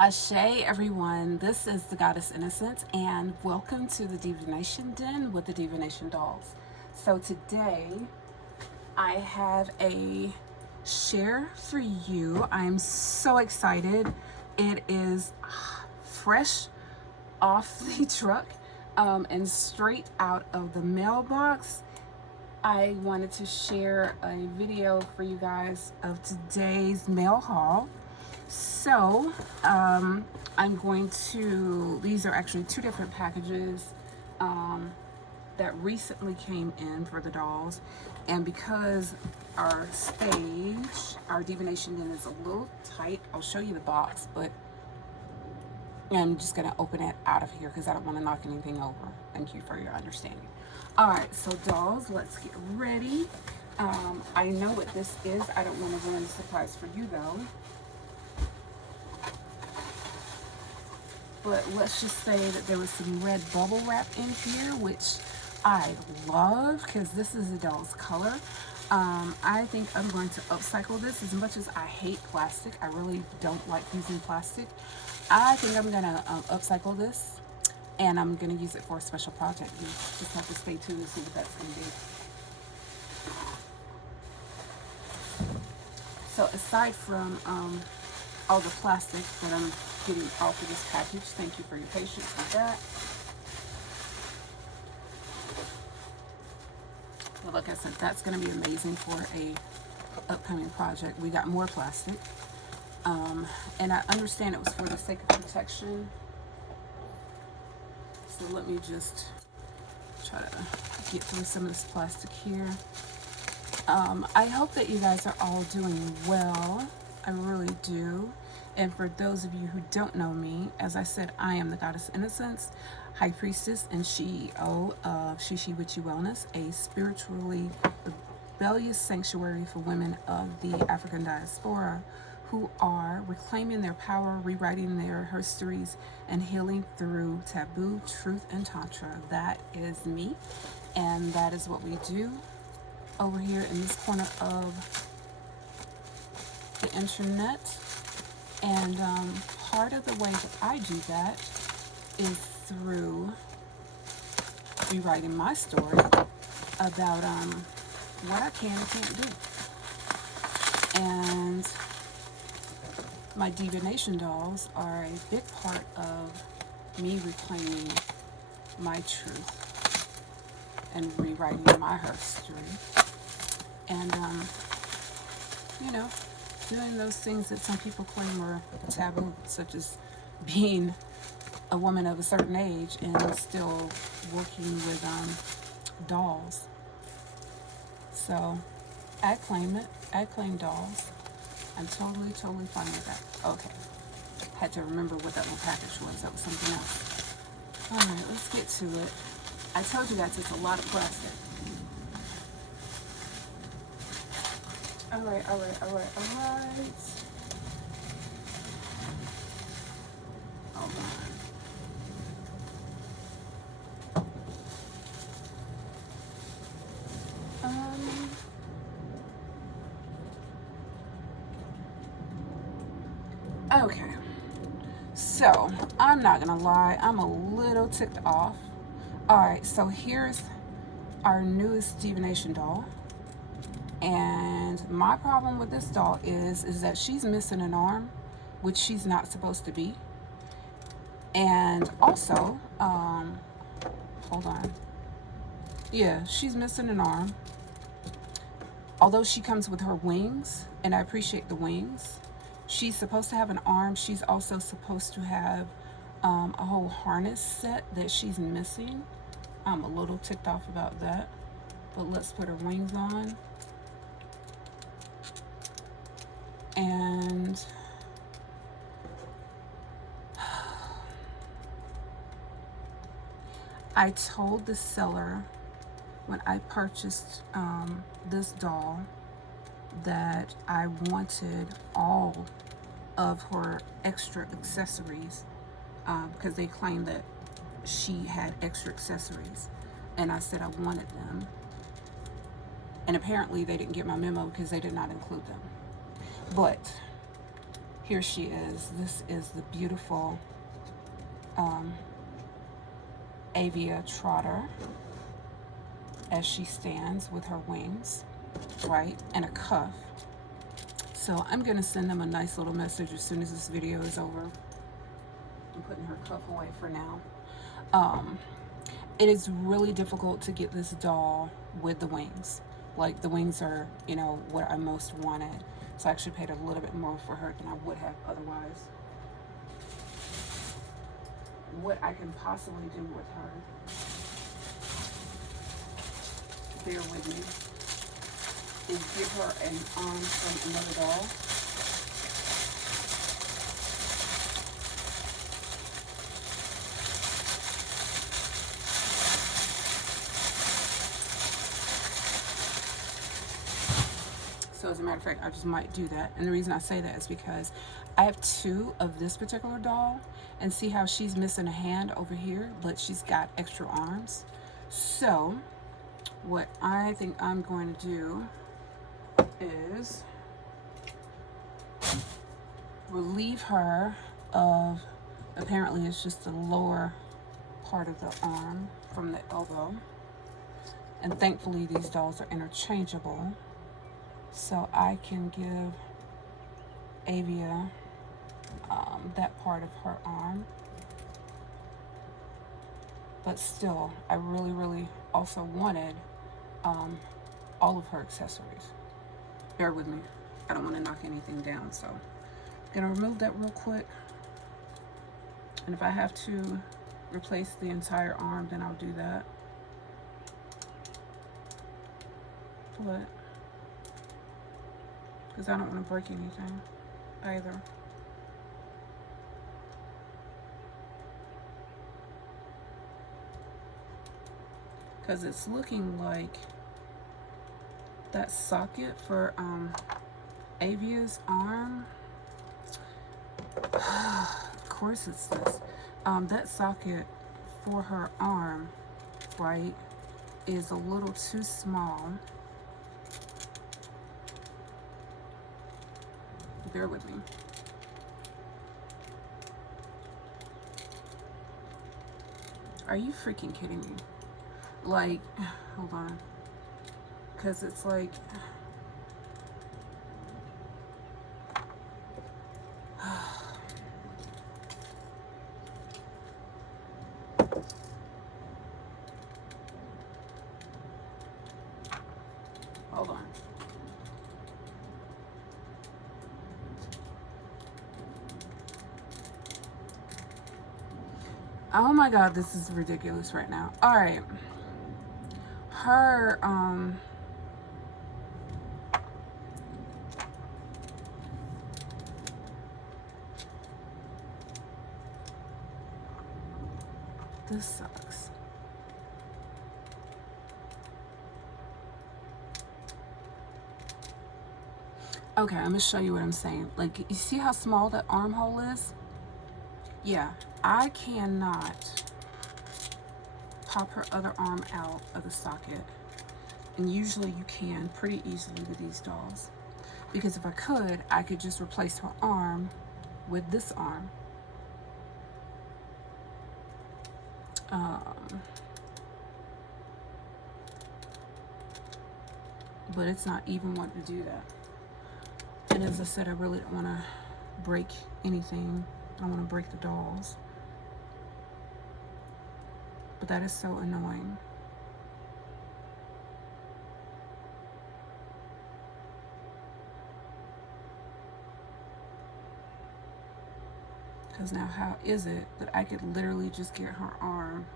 Ashe, everyone. This is the Goddess Innocence, and welcome to the Divination Den with the Divination Dollz. So today, I have a share for you. I'm so excited. It is fresh off the truck and straight out of the mailbox. I wanted to share a video for you guys of today's mail haul. So I'm going to, these are actually two different packages that recently came in for the dolls, and because our stage, our Divination Den, is a little tight, I'll show you the box, but I'm just going to open it out of here because I don't want to knock anything over. Thank you for your understanding. Alright, so dolls, let's get ready. I know what this is. I don't want to ruin the surprise for you though. But let's just say that there was some red bubble wrap in here, which I love because this is a doll's color. I think I'm going to upcycle this. As much as I hate plastic, I really don't like using plastic. I think I'm going to upcycle this, and I'm going to use it for a special project. You just have to stay tuned to see what that's going to be. So aside from all the plastic that I'm getting off of this package, thank you for your patience with that. But like I said, that's going to be amazing for a upcoming project. We got more plastic, and I understand it was for the sake of protection. So let me just try to get through some of this plastic here. I hope that you guys are all doing well. I really do. And for those of you who don't know me, as I said, I am the Goddess Innocence, High Priestess and CEO of She Witchy Wellness, a spiritually rebellious sanctuary for women of the African diaspora who are reclaiming their power, rewriting their histories, and healing through taboo, truth, and tantra. That is me, and that is what we do over here in this corner of the internet. And part of the way that I do that is through rewriting my story about what I can and can't do. And my divination dolls are a big part of me reclaiming my truth and rewriting my history. And, you know, doing those things that some people claim are taboo, such as being a woman of a certain age and still working with dolls. So I claim it. I claim dolls. I'm totally fine with that. Okay. Had to remember what that little package was. That was something else. Alright, let's get to it. I told you guys it's a lot of plastic. Alright. Hold on. Okay. So, I'm not gonna lie, I'm a little ticked off. Alright, so here's our newest divination doll. And my problem with this doll is that she's missing an arm, which she's not supposed to be. And also, hold on. Yeah, she's missing an arm. Although she comes with her wings, and I appreciate the wings. She's supposed to have an arm. She's also supposed to have a whole harness set that she's missing. I'm a little ticked off about that. But let's put her wings on. And I told the seller when I purchased this doll that I wanted all of her extra accessories because they claimed that she had extra accessories, and I said I wanted them, and apparently they didn't get my memo because they did not include them. But here she is. This is the beautiful AVA Trotter as she stands with her wings, right, and a cuff. So I'm going to send them a nice little message as soon as this video is over. I'm putting her cuff away for now. It is really difficult to get this doll with the wings. Like, the wings are, you know, what I most wanted. So I actually paid a little bit more for her than I would have otherwise. What I can possibly do with her, bear with me, is give her an arm from another doll. So as a matter of fact, I just might do that. And the reason I say that is because I have two of this particular doll, and see how she's missing a hand over here, but she's got extra arms. So what I think I'm going to do is relieve her of, apparently it's just the lower part of the arm from the elbow. And thankfully these dolls are interchangeable. So I can give Avia that part of her arm. But still, I really also wanted all of her accessories. Bear with me. I don't want to knock anything down, so I'm going to remove that real quick. And if I have to replace the entire arm, then I'll do that. But because I don't want to break anything either. Because it's looking like that socket for Avia's arm, of course it's this, that socket for her arm, right, is a little too small. Bear with me. Are you freaking kidding me? Like, hold on. Because it's like, hold on. Oh my God, this is ridiculous right now. All right. Her, this sucks. Okay, I'm gonna show you what I'm saying. Like, you see how small that armhole is? Yeah, I cannot pop her other arm out of the socket. And usually you can pretty easily with these dolls. Because if I could just replace her arm with this arm. But it's not even wanting to do that. And as I said, I really don't want to break anything. I don't want to break the dolls. But that is so annoying. Because now how is it that I could literally just get her arm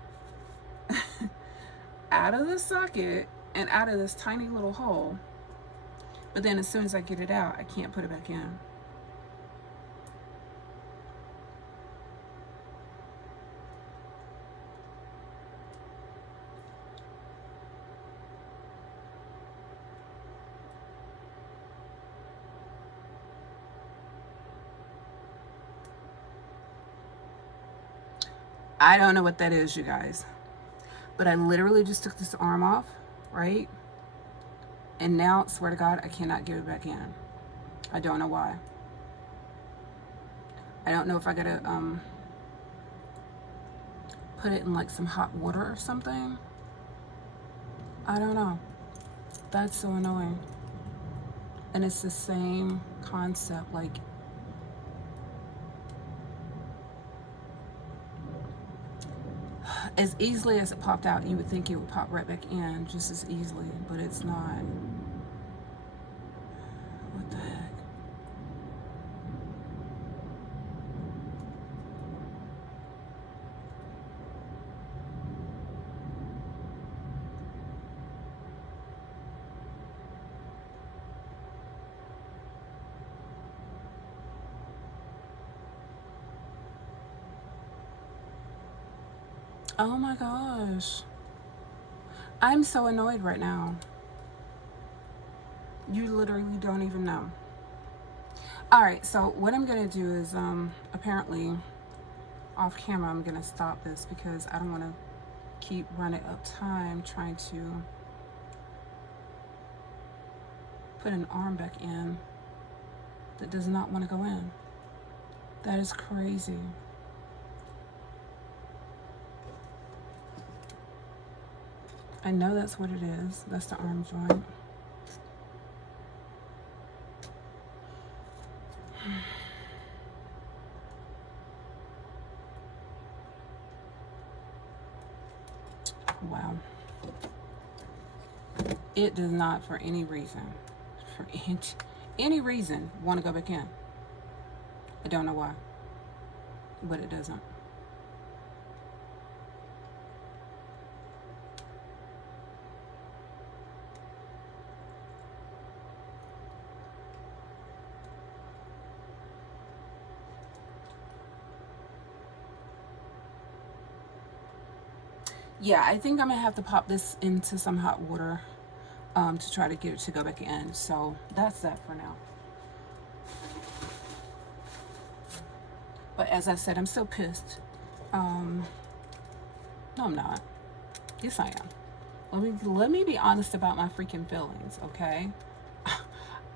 out of the socket and out of this tiny little hole, but then as soon as I get it out, I can't put it back in? I don't know what that is, you guys. But I literally just took this arm off, right? And now, swear to God, I cannot get it back in. I don't know why. I don't know if I gotta put it in like some hot water or something. I don't know. That's so annoying. And it's the same concept, like as easily as it popped out, you would think it would pop right back in just as easily, but it's not. What the heck? Oh my gosh. I'm so annoyed right now. You literally don't even know. Alright, so what I'm going to do is, apparently, off camera, I'm going to stop this because I don't want to keep running up time trying to put an arm back in that does not want to go in. That is crazy. I know that's what it is. That's the arm joint. Wow. It does not, for any reason, want to go back in. I don't know why, but it doesn't. Yeah, I think I'm gonna have to pop this into some hot water to try to get it to go back in. So that's that for now. But as I said, I'm still pissed. No, I'm not. Yes, I am. Let me be honest about my freaking feelings, okay?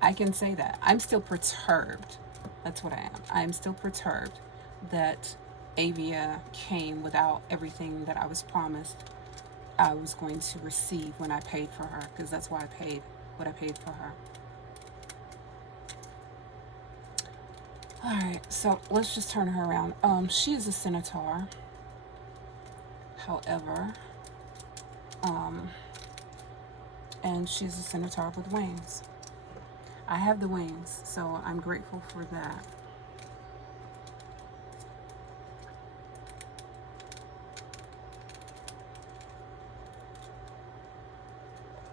I can say that. I'm still perturbed. That's what I am. I'm still perturbed that AVA came without everything that I was promised I was going to receive when I paid for her, because that's why I paid what I paid for her. Alright, so let's just turn her around. She is a Centaur. However, and she's a Centaur with wings. I have the wings, so I'm grateful for that.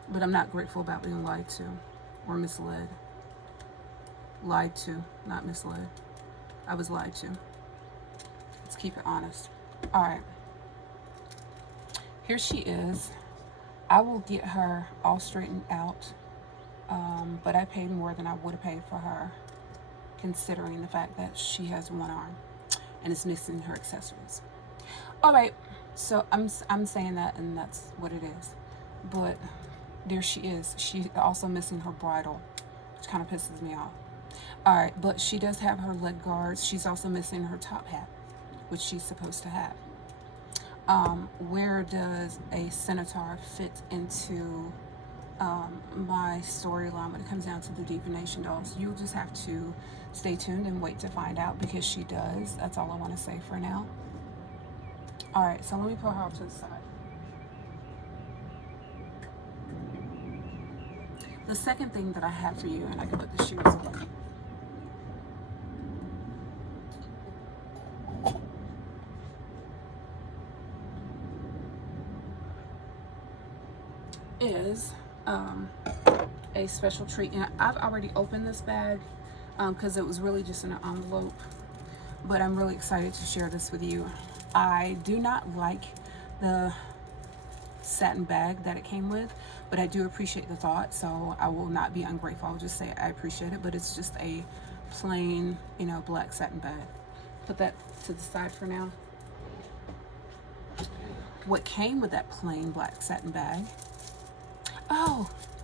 But I'm not grateful about being lied to or misled. Lied to, not misled. I was lied to. Let's keep it honest. All right. Here she is. I will get her all straightened out. But I paid more than I would have paid for her, considering the fact that she has one arm and is missing her accessories. All right. So I'm saying that, and that's what it is. But there she is. She's also missing her bridle, which kind of pisses me off. All right, but she does have her leg guards. She's also missing her top hat, which she's supposed to have. Where does a Centaur fit into my storyline when it comes down to the Divination Dollz? You'll just have to stay tuned and wait to find out, because she does. That's all I want to say for now. All right, so let me put her off to the side. The second thing that I have for you, and I can put the shoes on, is a special treat. And I've already opened this bag because it was really just in an envelope, but I'm really excited to share this with you. I do not like the satin bag that it came with, but I do appreciate the thought, so I will not be ungrateful. I'll just say I appreciate it. But it's just a plain, you know, black satin bag. Put that to the side for now. What came with that plain black satin bag?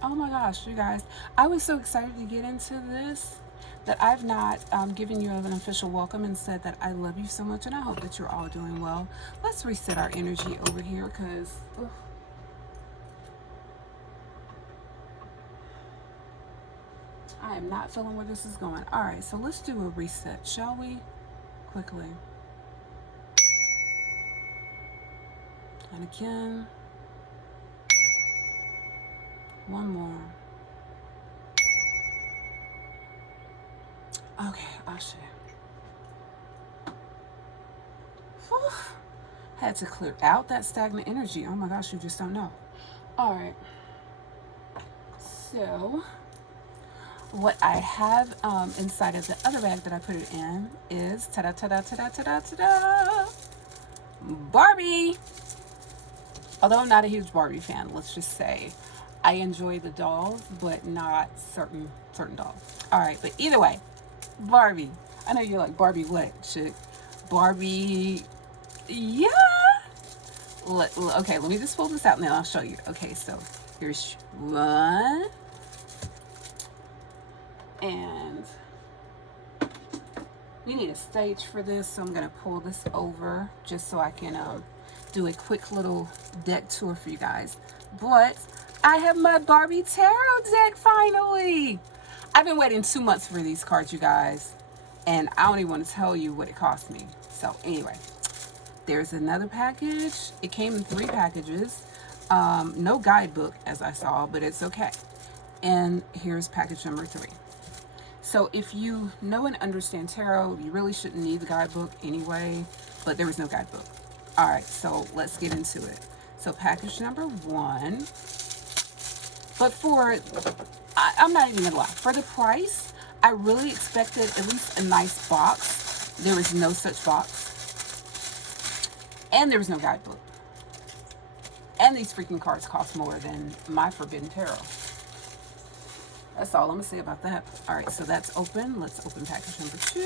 Oh my gosh, you guys, I was so excited to get into this that I've not given you an official welcome and said that I love you so much, and I hope that you're all doing well. Let's reset our energy over here, because I am not feeling where this is going. All right, so let's do a reset, shall we? Quickly. And again. One more. Okay, Ashe. Whew. Had to clear out that stagnant energy. Oh my gosh, you just don't know. All right. So, what I have inside of the other bag that I put it in is ta-da, ta-da, ta-da, ta-da, ta-da, Barbie. Although I'm not a huge Barbie fan, let's just say I enjoy the dolls, but not certain dolls. All right, but either way, Barbie. I know you're like, Barbie what, chick? Barbie, yeah. Okay, let me just pull this out and then I'll show you. Okay, so here's one. And we need a stage for this, so I'm going to pull this over just so I can do a quick little deck tour for you guys. But I have my Barbie Tarot Deck finally. I've been waiting 2 months for these cards, you guys, and I don't even want to tell you what it cost me. So anyway, there's another package. It came in 3 packages. No guidebook, as I saw, but it's okay. And here's package number 3. So if you know and understand tarot, you really shouldn't need the guidebook anyway, but there was no guidebook. All right, so let's get into it. So package number 1, but I'm not even gonna lie, for the price, I really expected at least a nice box. There was no such box, and there was no guidebook. And these freaking cards cost more than my Forbidden Tarot. That's all I'm gonna say about that. All right, so that's open. Let's open package number 2.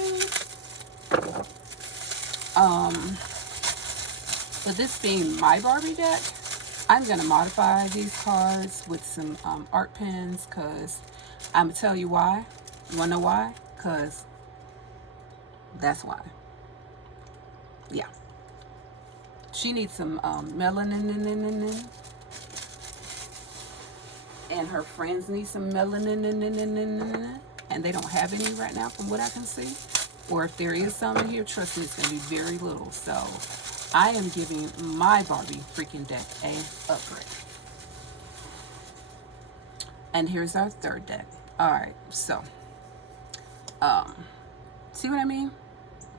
With this being my Barbie deck, I'm gonna modify these cards with some art pens, because I'm gonna tell you why. You wanna know why? Because that's why. Yeah. She needs some melanin, and her friends need some melanin, and they don't have any right now from what I can see. Or if there is some in here, trust me, it's gonna be very little. So I am giving my Barbie freaking deck a upgrade. And here's our third deck. All right, so see what I mean?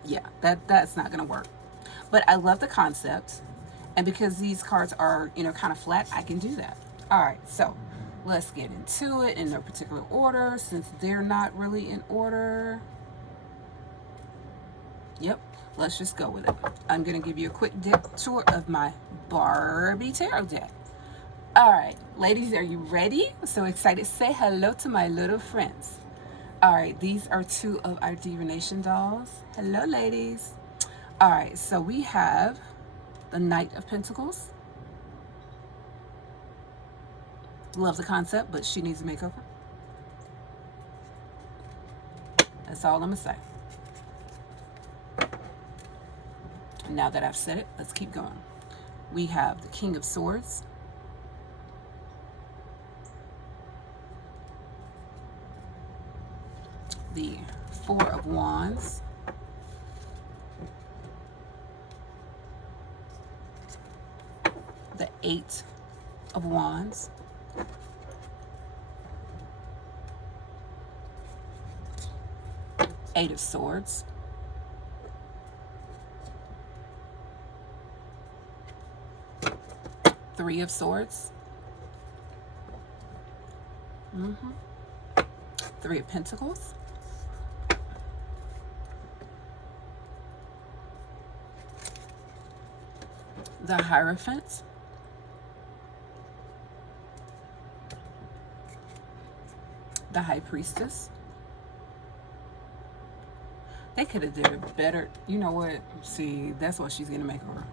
Yeah, that's not gonna work. But I love the concept, and because these cards are, you know, kind of flat, I can do that. All right, so let's get into it in no particular order, since they're not really in order. Yep, let's just go with it. I'm going to give you a quick deck tour of my Barbie Tarot deck. All right, ladies, are you ready? I'm so excited. Say hello to my little friends. All right, these are 2 of our Divination dolls. Hello, ladies. All right, so we have the Knight of Pentacles. Love the concept, but she needs a makeover. That's all I'm going to say. Now that I've said it, let's keep going. We have the King of Swords. The 4 of Wands. The 8 of Wands. Eight of Swords. Three of Swords. 3 of Pentacles. The Hierophant. The High Priestess. They could have did it better. You know what? See, that's what she's going to make her.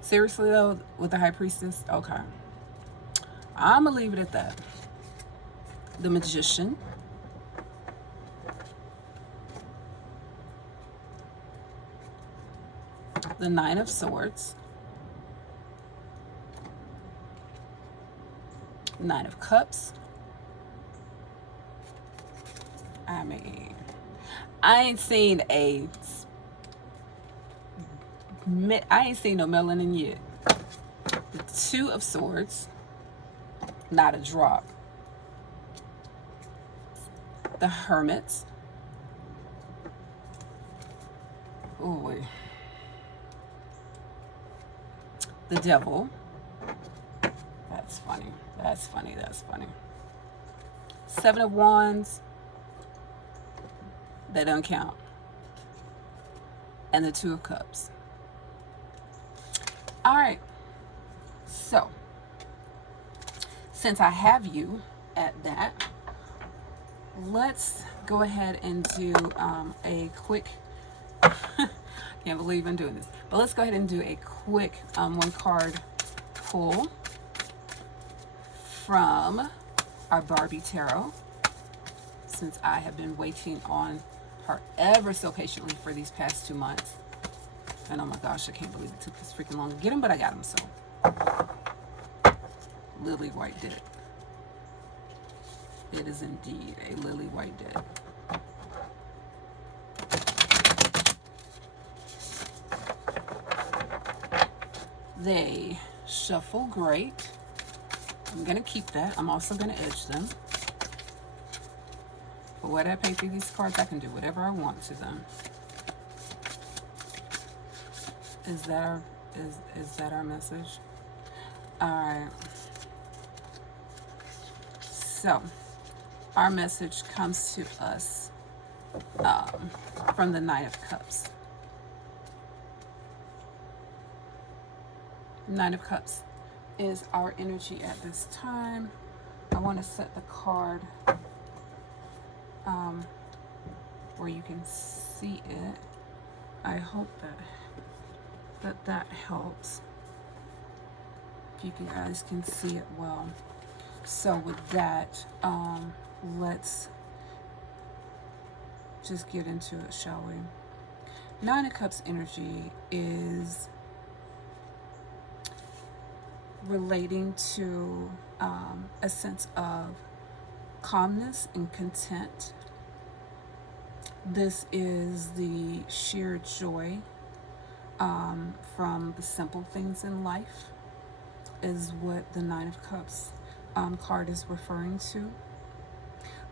Seriously, though, with the High Priestess? Okay. I'm going to leave it at that. The Magician. the Nine of Swords, Nine of Cups. I mean, I ain't seen no melanin yet. The Two of Swords, not a drop. The Hermit. Ooh. The Devil. That's funny. That's funny. That's funny. Seven of Wands. They don't count. And the Two of Cups. All right. So, since I have you at that, let's go ahead and do a quick, can't believe I'm doing this, but let's go ahead and do a quick one card pull from our Barbie Tarot, since I have been waiting on her ever so patiently for these past 2 months. And oh my gosh, I can't believe it took this freaking long to get them, but I got them, so. Lily White Deck. It is indeed a Lily White Deck. They shuffle great. I'm going to keep that. I'm also going to edge them. But what I pay for these cards, I can do whatever I want to them. Is that our message? All right. So, our message comes to us from the Nine of Cups. Nine of Cups is our energy at this time. I want to set the card where you can see it. I hope that helps. If you guys can see it well. So with that, let's just get into it, shall we? Nine of Cups energy is relating to a sense of calmness and content. This is the sheer joy from the simple things in life, is what the Nine of Cups card is referring to.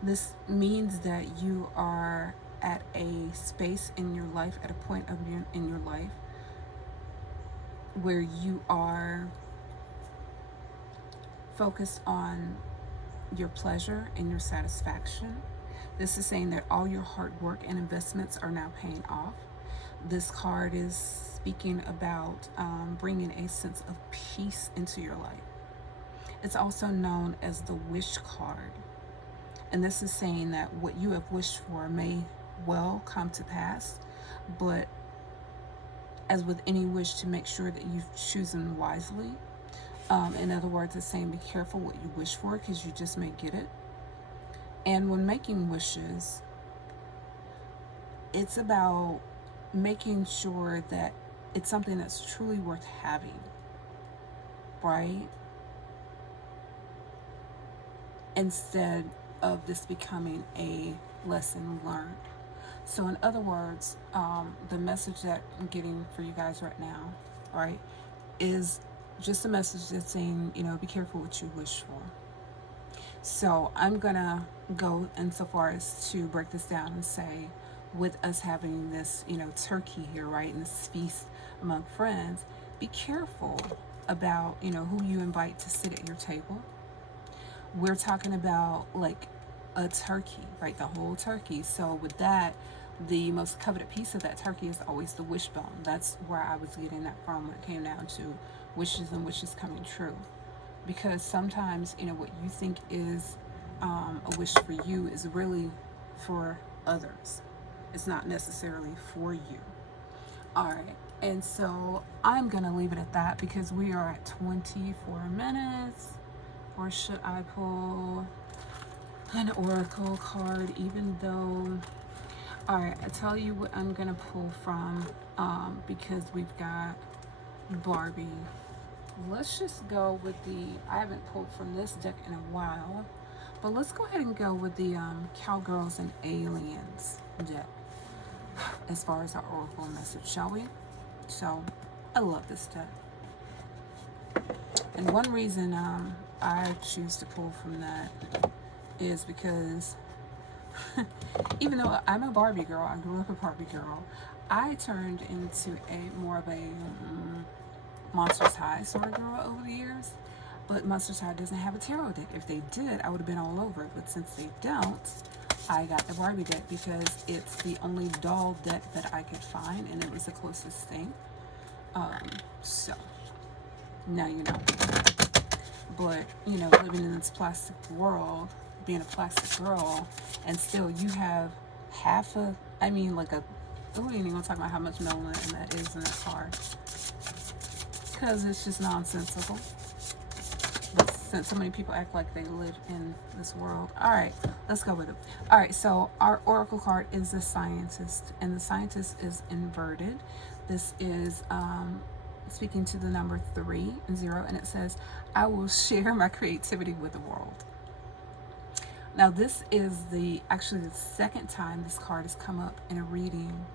This means that you are at a space in your life, at a point in your life where you are focused on your pleasure and your satisfaction. This is saying that all your hard work and investments are now paying off. This card is speaking about bringing a sense of peace into your life. It's also known as the wish card. And this is saying that what you have wished for may well come to pass, but as with any wish, to make sure that you've chosen wisely. In other words, it's saying be careful what you wish for, because you just may get it. And when making wishes, it's about making sure that it's something that's truly worth having, right? Instead of this becoming a lesson learned. So in other words, the message that I'm getting for you guys right now, right, is just a message that's saying, be careful what you wish for. So I'm gonna go insofar as to break this down and say, with us having this, turkey here, right, and this feast among friends, be careful about, who you invite to sit at your table. We're talking about like a turkey, right, the whole turkey. So with that, the most coveted piece of that turkey is always the wishbone. That's where I was getting that from when it came down to wishes and wishes coming true. Because sometimes, what you think is a wish for you is really for others. It's not necessarily for you. All right. And so I'm going to leave it at that, because we are at 24 minutes. Or should I pull an oracle card, even though All right, I tell you what I'm gonna pull from, because we've got Barbie. Let's just go with the, I haven't pulled from this deck in a while, but let's go ahead and go with the Cowgirls and Aliens deck as far as our oracle message, shall we? So I love this deck, and one reason I choose to pull from that is because even though I'm a Barbie girl, I grew up a Barbie girl, I turned into a more of a Monsters High sort of girl over the years. But Monsters High doesn't have a tarot deck. If they did, I would have been all over it. But since they don't, I got the Barbie deck because it's the only doll deck that I could find, and it was the closest thing. So now you know. But you know, living in this plastic world, being a plastic girl, and still you have half a, I mean like a, we ain't even gonna talk about how much melanin that is in that card, because it's just nonsensical. But since so many people act like they live in this world. All right, let's go with it. All right, so our oracle card is the Scientist, and the Scientist is inverted. This is speaking to the number 3 and 0, and it says, I will share my creativity with the world. Now this is actually the second time this card has come up in a reading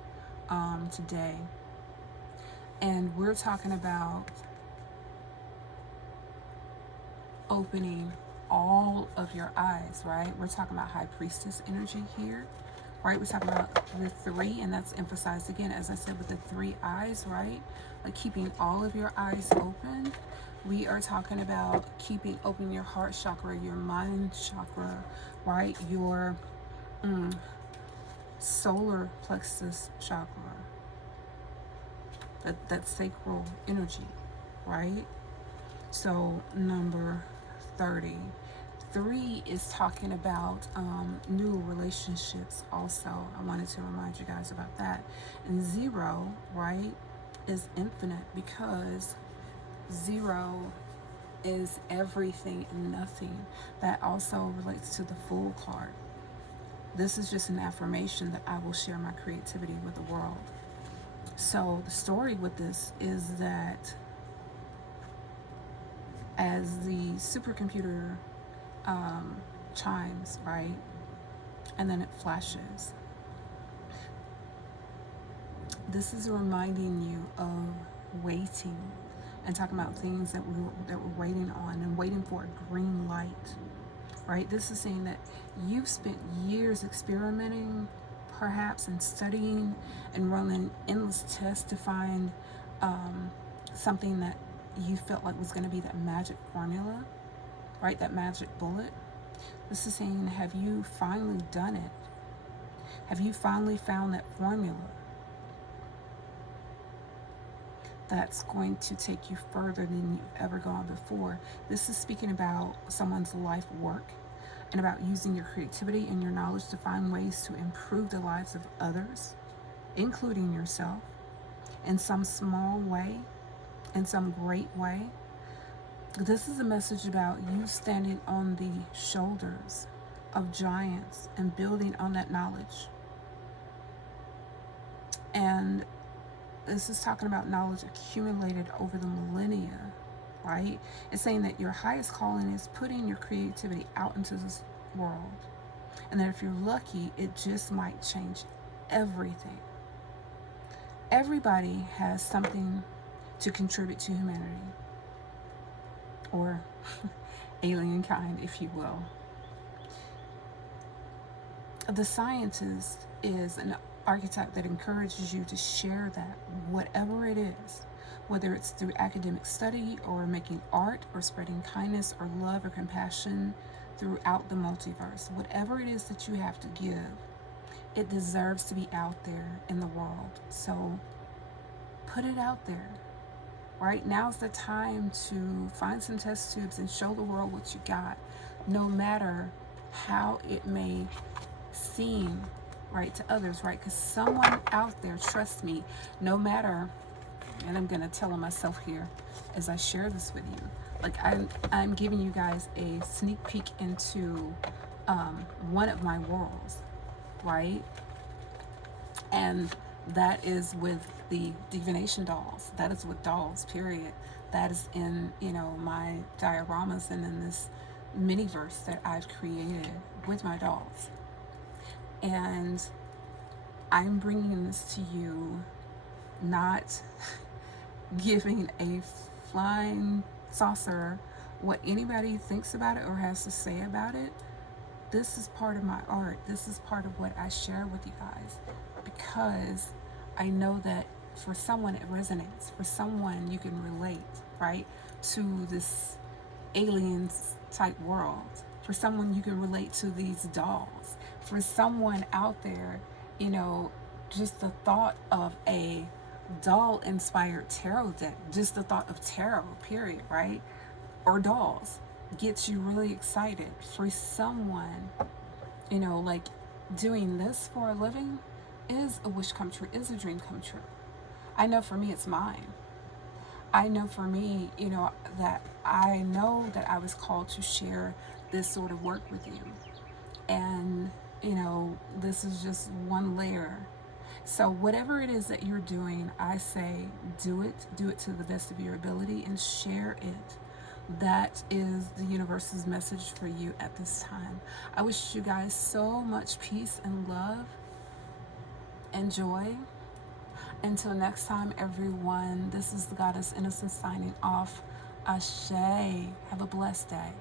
today, and we're talking about opening all of your eyes, right? We're talking about High Priestess energy here, right? We're talking about the 3, and that's emphasized again, as I said, with the 3 eyes, right? Like keeping all of your eyes open. We are talking about keeping open your heart chakra, your mind chakra, right? Your solar plexus chakra, that sacral energy, right? So number 30. 3 is talking about new relationships also. I wanted to remind you guys about that. And 0, right, is infinite, because 0 is everything and nothing. That also relates to the Fool card. This is just an affirmation that I will share my creativity with the world. So the story with this is that as the supercomputer chimes, right, and then it flashes, this is reminding you of waiting and talking about things that we're waiting on and waiting for a green light, right? This is saying that you've spent years experimenting, perhaps, and studying and running endless tests to find something that you felt like was going to be that magic formula, right? That magic bullet. This is saying, have you finally done it? Have you finally found that formula that's going to take you further than you've ever gone before? This is speaking about someone's life work and about using your creativity and your knowledge to find ways to improve the lives of others, including yourself, in some small way, in some great way. This is a message about you standing on the shoulders of giants and building on that knowledge. And this is talking about knowledge accumulated over the millennia, right? It's saying that your highest calling is putting your creativity out into this world. And that if you're lucky, it just might change everything. Everybody has something to contribute to humanity, or alien kind, if you will. The Scientist is an archetype that encourages you to share that, whatever it is, whether it's through academic study or making art or spreading kindness or love or compassion throughout the multiverse. Whatever it is that you have to give, it deserves to be out there in the world. So put it out there. Right? Now's the time to find some test tubes and show the world what you got, no matter how it may seem, right, to others, right? Because someone out there, trust me, no matter, and I'm going to tell myself here as I share this with you, like I'm giving you guys a sneak peek into one of my worlds, right? And that is with the Divination Dollz. That is with dolls, period. That is in, you know, my dioramas and in this mini-verse that I've created with my dolls. And I'm bringing this to you, not giving a flying saucer what anybody thinks about it or has to say about it. This is part of my art. This is part of what I share with you guys, because I know that for someone it resonates. For someone you can relate, right, to this aliens type world. For someone you can relate to these dolls. For someone out there, you know, just the thought of a doll inspired tarot deck, just the thought of tarot, period, right? Or dolls gets you really excited. For someone, you know, like, doing this for a living is a wish come true, is a dream come true. I know for me it's mine. I know for me, you know, that I know that I was called to share this sort of work with you. And, you know, this is just one layer. So whatever it is that you're doing, I say do it to the best of your ability and share it. That is the universe's message for you at this time. I wish you guys so much peace and love and joy. Until next time, everyone, this is the Goddess Innocence signing off. Ashe. Have a blessed day.